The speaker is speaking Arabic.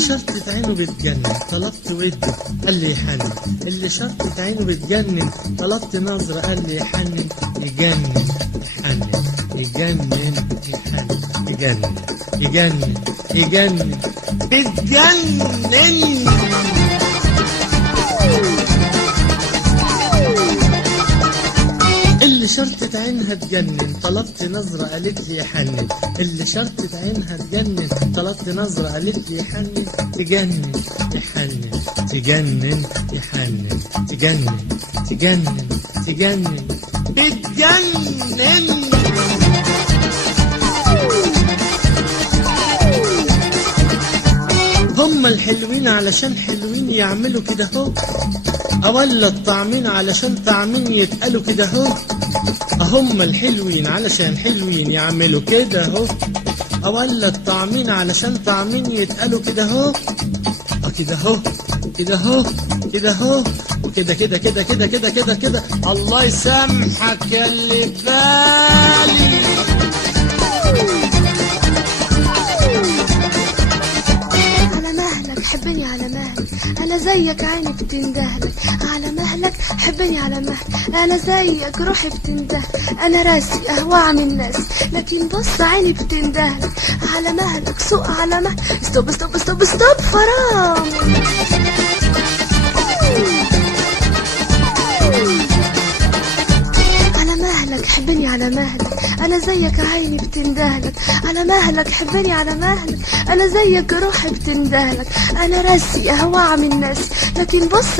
اللي شرطة عينه بتجنن طلبت وده قال لي يحنن، اللي شرطة عينه بتجنن طلبت نظرة قال لي يحنن، يجنن يحنن يجنن يحنن يجنن يجنن يجنن بتجنن. اللي شرطة عينها تجنن طلبت نظرة قالت لي يحنن، اللي شرطة عينها تجنن طلبت نظرة قالت لي يحنن، تجنن يحنن تجنن يحنن تجنن تجنن تجنن بتجنن. هما الحلوين علشان حلوين يعملوا كده هو، ولا الطعمين علشان طعمين يتقالوا كده هو. هما الحلوين علشان حلوين يعملوا كده هو، ولا الطعمين علشان طعمين يتقالوا كده هو. كده هو كده هو كده هو وكده كده كده كده كده كده كده. الله يسامحك يا اللي بالي. حبني على مهلك انا زيك عيني بتندهلك، على مهلك حبني على مهلك انا زيك روحي بتنده، انا راسي اهوى من الناس لكن بص عيني بتندهلك، على مهلك سوق على مهلك. ستوب ستوب ستوب ستوب حرام. حبني على مهلك انا زيك عيني بتندهلك، على مهلك حبني على مهلك انا زيك روحي بتندهلك، انا راسي اهوى من الناس لكن بص